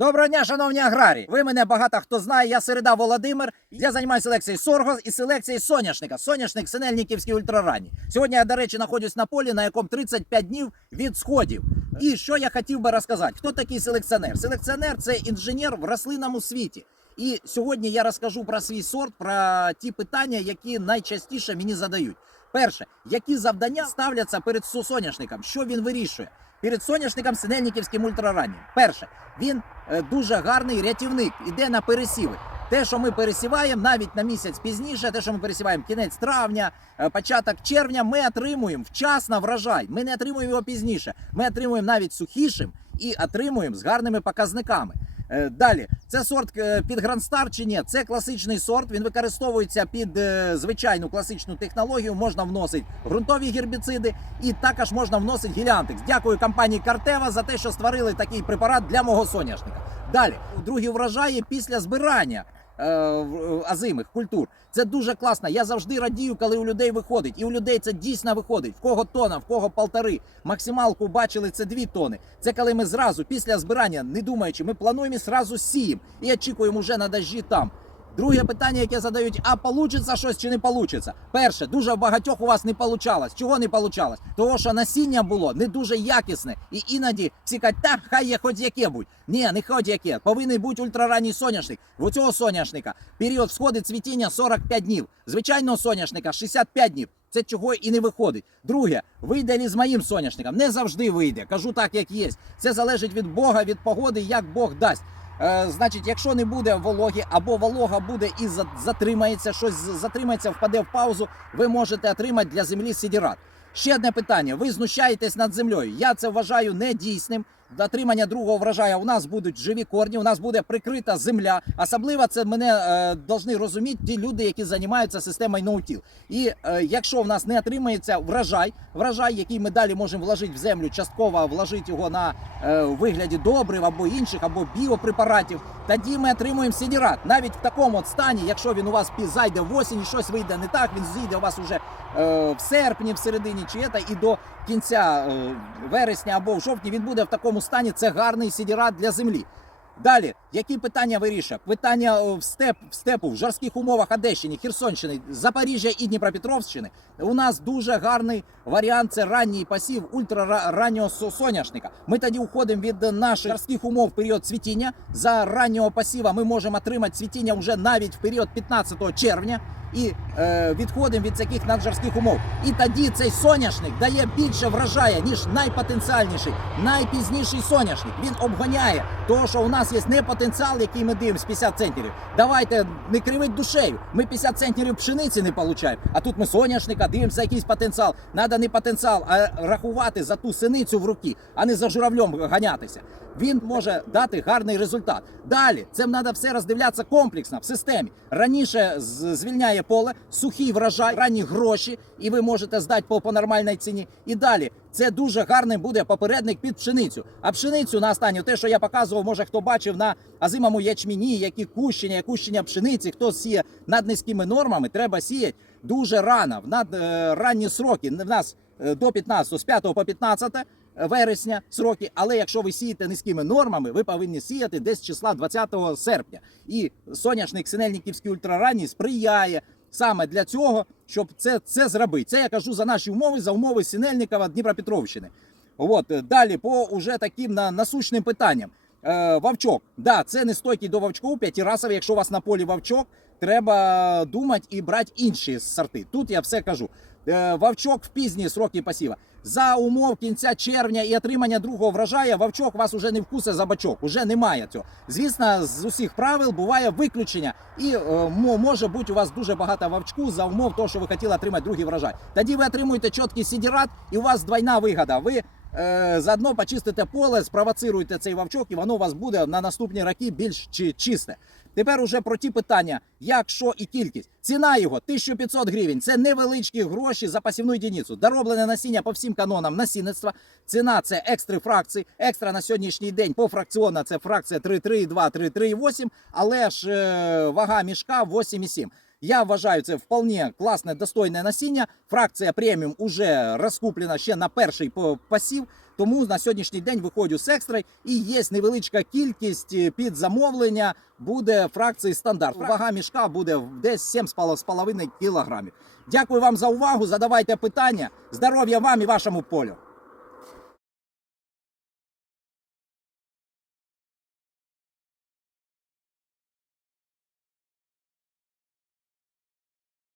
Доброго дня, шановні аграрії! Ви мене багато хто знає. Я Середа Володимир. Я займаюся селекцією сорго і селекцією соняшника. Соняшник Синельниківський ультраранній. Сьогодні я, до речі, знаходжусь на полі, на якому 35 днів від сходів. І що я хотів би розказати? Хто такий селекціонер? Селекціонер це інженер в рослинному світі. І сьогодні я розкажу про свій сорт, про ті питання, які найчастіше мені задають. Перше, які завдання ставляться перед соняшником? Що він вирішує? Перед соняшником Синельниківським ультрараннім. Перше, він е, дуже гарний рятівник, іде на пересіви. Те, що ми пересіваємо навіть на місяць пізніше, те, що ми пересіваємо кінець травня, е, початок червня, ми отримуємо вчасно врожай. Ми не отримуємо його пізніше. Ми отримуємо навіть сухішим і отримуємо з гарними показниками. Е, Далі, це сорт е, під Грандстар чи ні? Це класичний сорт. Він використовується під е, звичайну класичну технологію. Можна вносити ґрунтові гербіциди і також можна вносити гіліантикс. Дякую компанії Картева за те, що створили такий препарат для мого соняшника. Далі, другі врожаї після збирання. Е, Азимих культур це дуже класно. Я завжди радію, коли у людей виходить, і у людей це дійсно виходить. В кого тона, в кого полтори. Максималку бачили це дві тони. Це коли ми зразу після збирання, не думаючи, ми плануємо і зразу сіємо і очікуємо вже на дажі там. Друге питання, яке задають: а получиться щось чи не получиться? Перше, дуже багатьох у вас не получалось. Чого не получалось? Того, що насіння було не дуже якісне, і іноді всі кажуть, та хай є хоч яке будь. Ні, не хоч яке. Повинен бути ультраранній соняшник. В цього соняшника період сходи цвітіння 45 днів. Звичайного соняшника 65 днів. Це чого і не виходить. Друге, вийде лі з моїм соняшником. Не завжди вийде. Кажу так, як є. Це залежить від Бога, від погоди, як Бог дасть. Е, значить, якщо не буде вологи або волога буде і за- затримається, щось затримається, впаде в паузу, ви можете отримати для землі сидірат. Ще одне питання: ви знущаєтесь над землею. Я це вважаю недійсним. До отримання другого врожаю у нас будуть живі корні, у нас буде прикрита земля. Особливо це мене е, розуміти ті люди, які займаються системою ноутіл. І е, якщо в нас не отримається врожай, врожай, який ми далі можемо вложити в землю, частково вложити його на е, вигляді добрив або інших, або біопрепаратів, тоді ми отримуємо сидірат. Навіть в такому от стані, якщо він у вас зайде в осінь, щось вийде не так, він зійде у вас уже е, в серпні, в середині чи ета, і до кінця е, вересня або в жовтні він буде в такому стані. Це гарний сидірат для землі. Далі, які питання вирішує? Питання е, в степ в степу в жарських умовах Одещини, Херсонщини, Запоріжжя і Дніпропетровщини. У нас дуже гарний варіант. Це ранній пасів ультрараннього соняшника. Ми тоді уходимо від наших жарських умов в період цвітіння. За раннього пасіва ми можемо отримати цвітіння вже навіть в період 15 червня. І е, відходимо від таких наджарських умов. І тоді цей соняшник дає більше врожая, ніж найпотенціальніший, найпізніший соняшник. Він обганяє того, що у нас є не потенціал, який ми дивимося 50 центнерів. Давайте не кривить душею. Ми 50 центнерів пшениці не получаємо. А тут ми соняшника дивимося якийсь потенціал. Надо не потенціал, а рахувати за ту синицю в руки, а не за журавлем ганятися. Він може дати гарний результат. Далі це треба все роздивлятися комплексно в системі. Раніше з- звільняє поле, сухий врожай, ранні гроші, і ви можете здати по, по нормальній ціні. І далі це дуже гарний буде попередник під пшеницю. А пшеницю на останню, те, що я показував, може хто бачив на азимому ячміні, які кущення, кущення пшениці, хто сіє над низькими нормами, треба сіяти дуже рано, в над е, ранні сроки. В нас е, до 15, з 5 по 15 вересня сроки. Але якщо ви сієте низькими нормами, ви повинні сіяти десь числа 20 серпня. І соняшник Синельниківський ультраранній сприяє саме для цього, щоб це, це зробити. Це я кажу за наші умови, за умови Синельникова Дніпропетровщини. От далі по уже таким на, насущним питанням. Е, вовчок, да, це не стойкий до вовчку, п'ятирасовий. Якщо у вас на полі вовчок, треба думати і брати інші сорти. Тут я все кажу. Е, вовчок в пізні сроки пасіва. За умов кінця червня і отримання другого врожаю, вовчок вас уже не вкусе за бачок, уже немає цього. Звісно, з усіх правил буває виключення, і е, може бути у вас дуже багато вовчку за умов того, що ви хотіли отримати другий врожай. Тоді ви отримуєте чіткий сідірат, і у вас двойна вигода. Ви заодно почистите поле, спровоцируєте цей вовчок, і воно у вас буде на наступні роки більш чи- чисте. Тепер уже про ті питання, як, що і кількість. Ціна його 1500 гривень. Це невеличкі гроші за пасівну єдиницю. Дороблене насіння по всім канонам насінництва. Ціна це екстри фракції. Екстра на сьогоднішній день по фракціонна це фракція 3,3,2, 3,3,8, але ж е, вага мішка 8,7. Я вважаю, це вполне класне, достойне насіння. Фракція преміум уже розкуплена ще на перший по- посів. Тому на сьогоднішній день виходжу з екстрой і є невеличка кількість е, під замовлення. Буде фракції стандарт. Вага мішка буде десь 7,5 кілограмів. Дякую вам за увагу. Задавайте питання. Здоров'я вам і вашому полю.